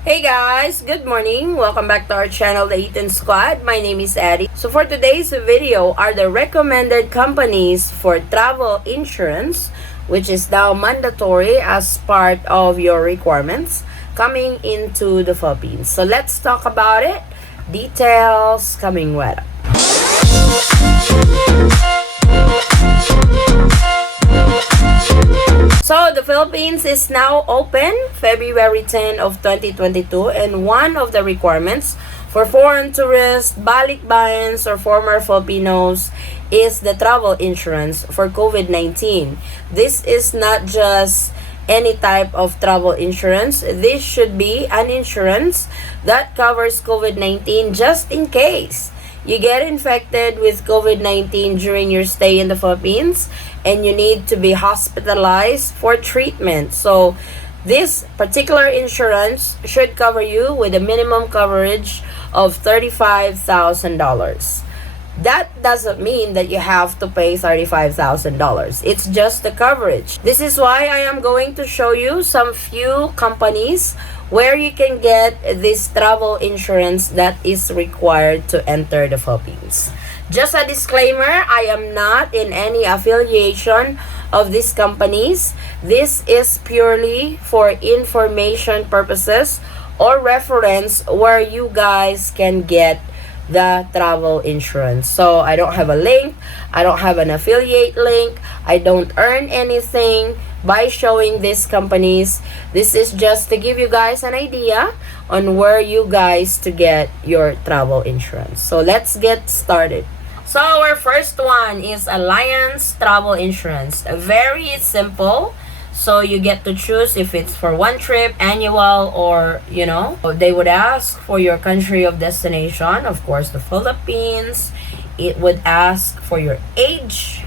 Hey guys, good morning. Welcome back to our channel, the Eaton Squad. My name is Addie. So for today's video are the recommended companies for travel insurance, which is now mandatory as part of your requirements coming into the Philippines. So let's talk about it. Details coming right up. So the Philippines is now open February 10 of 2022, and one of the requirements for foreign tourists, balikbayans, or former Filipinos is the travel insurance for COVID-19. This is not just any type of travel insurance. This should be an insurance that covers COVID-19 just in case you get infected with COVID-19 during your stay in the Philippines and you need to be hospitalized for treatment. So this particular insurance should cover you with a minimum coverage of $35,000. That doesn't mean that you have to pay $35,000. It's just the coverage. This is why I am going to show you some few companies where you can get this travel insurance that is required to enter the Philippines. Just a disclaimer, I am not in any affiliation of these companies. This is purely for information purposes or reference where you guys can get the travel insurance. So I don't have a link, I don't have an affiliate link, I don't earn anything by showing these companies. This is just to give you guys an idea on where you guys to get your travel insurance. So let's get started. So our first one is Alliance Travel Insurance. Very simple. So you get to choose if it's for one trip, annual, or they would ask for your country of destination, of course the Philippines. It would ask for your age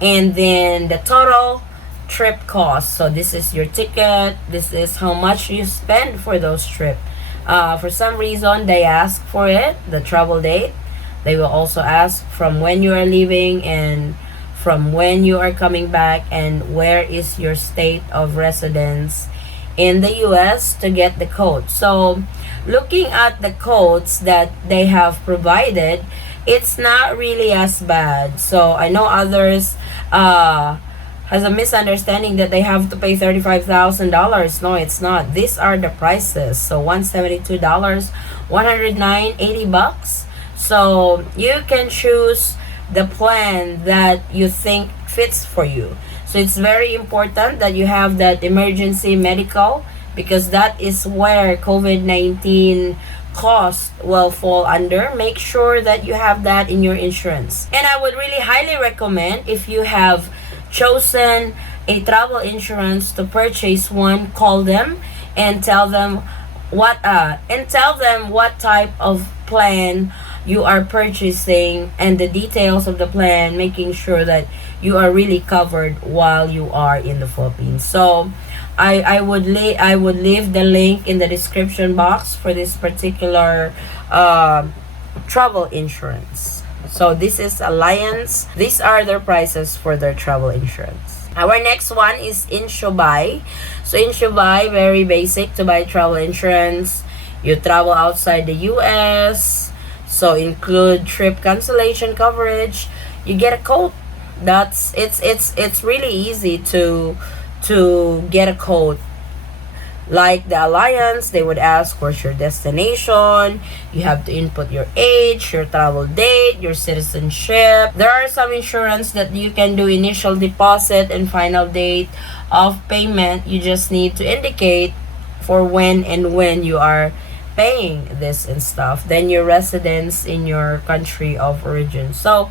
and then the total trip cost. So this is your ticket, this is how much you spend for those trips. For some reason they ask for it, the travel date. They will also ask from when you are leaving and from when you are coming back and where is your state of residence in the US to get the code. So looking at the codes that they have provided, it's not really as bad. So I know others has a misunderstanding that they have to pay $35,000. No, it's not. These are the prices. So $172, $109, $80. So you can choose the plan that you think fits for you. So it's very important that you have that emergency medical, because that is where COVID-19 cost will fall under. Make sure that you have that in your insurance. And I would really highly recommend, if you have chosen a travel insurance to purchase one, call them and tell them what type of plan you are purchasing and the details of the plan, making sure that you are really covered while you are in the Philippines. So I would leave the link in the description box for this particular travel insurance. So this is Alliance. These are their prices for their travel insurance. Our next one is InsureBuy. So InsureBuy, very basic to buy travel insurance. You travel outside the US, so include trip cancellation coverage. You get a code. It's really easy to get a code. Like the Alliance, they would ask where's your destination. You have to input your age, your travel date, your citizenship. There are some insurance that you can do initial deposit and final date of payment. You just need to indicate for when you are paying this and stuff, then your residence in your country of origin. So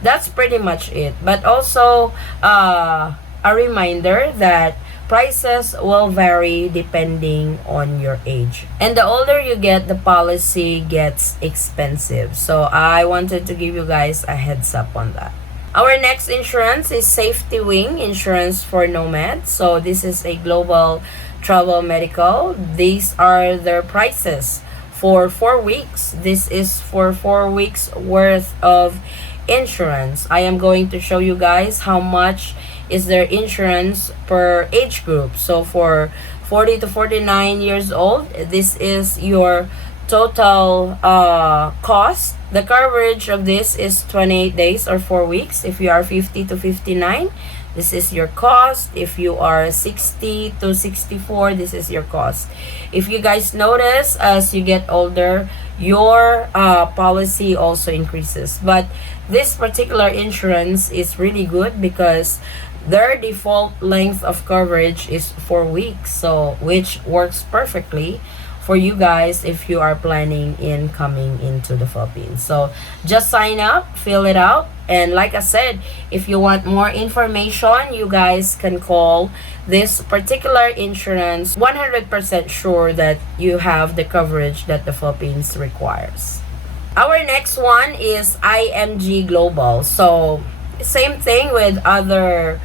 that's pretty much it. But also a reminder that prices will vary depending on your age, and the older you get, the policy gets expensive. So I wanted to give you guys a heads up on that. Our next insurance is Safetywing Insurance for Nomads. So this is a global travel medical. These are their prices for 4 weeks. This is for 4 weeks worth of insurance. I am going to show you guys how much is their insurance per age group. So for 40 to 49 years old, this is your total cost. The coverage of this is 28 days or 4 weeks. If you are 50 to 59, this is your cost. If you are 60 to 64, this is your cost. If you guys notice, as you get older, your policy also increases. But this particular insurance is really good because their default length of coverage is 4 weeks, so which works perfectly for you guys if you are planning in coming into the Philippines. So just sign up, fill it out, and like I said, if you want more information, you guys can call this particular insurance. 100% sure that you have the coverage that the Philippines requires. Our next one is IMG Global. So same thing with other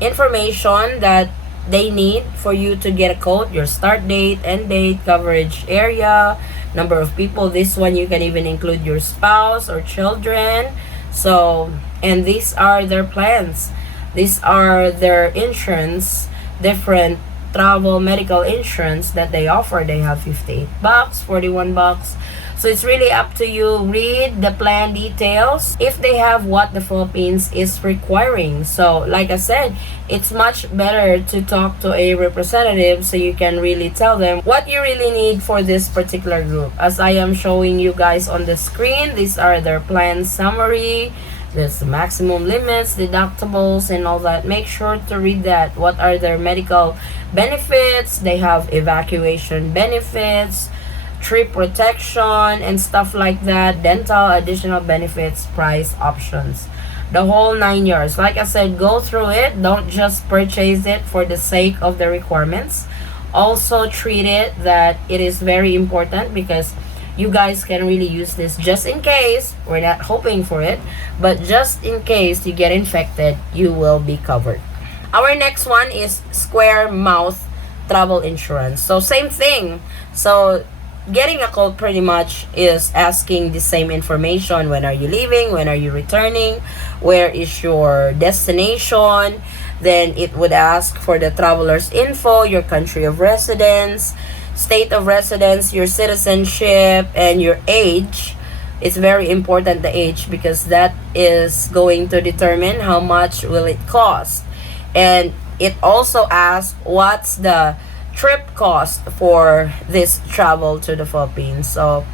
information that they need for you to get a quote: your start date, end date, coverage area, number of people. This one you can even include your spouse or children. So, and these are their plans. These are their insurance, different travel medical insurance that they offer. They have 58 bucks, 41 bucks. So it's really up to you. Read the plan details if they have what the Philippines is requiring. So like I said, it's much better to talk to a representative so you can really tell them what you really need for this particular group. As I am showing you guys on the screen, these are their plan summary. There's the maximum limits, deductibles, and all that. Make sure to read that. What are their medical benefits? They have evacuation benefits, trip protection, and stuff like that, dental, additional benefits, price options, the whole 9 yards. Like I said, go through it. Don't just purchase it for the sake of the requirements. Also treat it that it is very important because you guys can really use this just in case. We're not hoping for it, but just in case you get infected, you will be covered. Our next one is Squaremouth travel insurance. So same thing. So getting a quote pretty much is asking the same information. When are you leaving? When are you returning? Where is your destination? Then it would ask for the traveler's info, your country of residence, state of residence, your citizenship, and your age. It's very important, the age, because that is going to determine how much will it cost. And it also asks what's the trip cost for this travel to the Philippines. So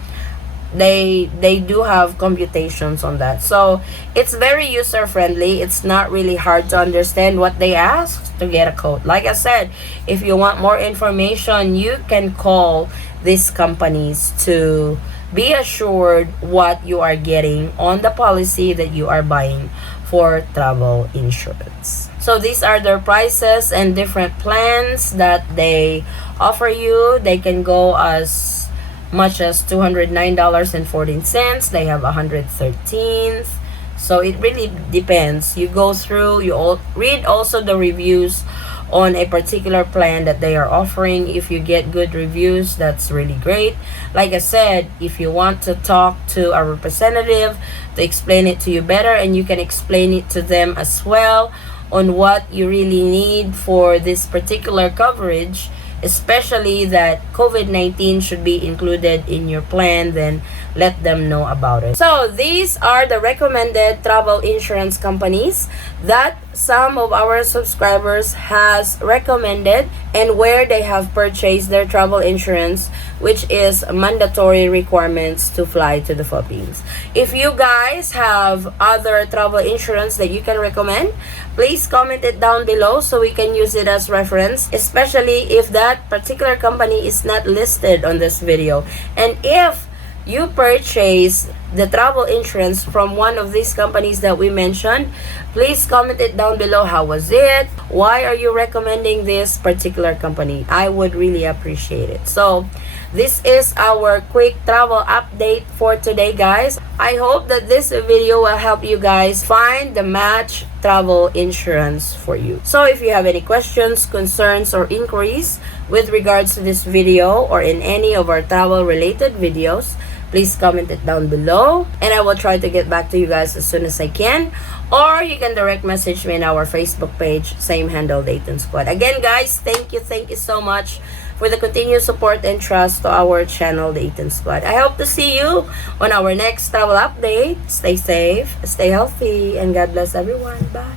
they do have computations on that. So it's very user friendly. It's not really hard to understand what they ask to get a quote. Like I said, if you want more information, you can call these companies to be assured what you are getting on the policy that you are buying for travel insurance. So these are their prices and different plans that they offer you. They can go as much as $209.14. They have 113th. So it really depends. You go through, you read also the reviews on a particular plan that they are offering. If you get good reviews, that's really great. Like I said, if you want to talk to a representative to explain it to you better, and you can explain it to them as well on what you really need for this particular coverage, especially that COVID-19 should be included in your plan, then let them know about it. So these are the recommended travel insurance companies that some of our subscribers has recommended and where they have purchased their travel insurance, which is mandatory requirements to fly to the Philippines. If you guys have other travel insurance that you can recommend, please comment it down below so we can use it as reference, especially if that particular company is not listed on this video. And if you purchase the travel insurance from one of these companies that we mentioned, please comment it down below. How was it? Why are you recommending this particular company? I would really appreciate it. So this is our quick travel update for today, guys. I hope that this video will help you guys find the match travel insurance for you. So if you have any questions, concerns, or inquiries with regards to this video or in any of our travel related videos, please comment it down below, and I will try to get back to you guys as soon as I can. Or you can direct message me in our Facebook page, same handle, Eaton Squad. Again, guys, thank you so much for the continued support and trust to our channel, the Eaton Squad. I hope to see you on our next travel update. Stay safe, stay healthy, and God bless everyone. Bye.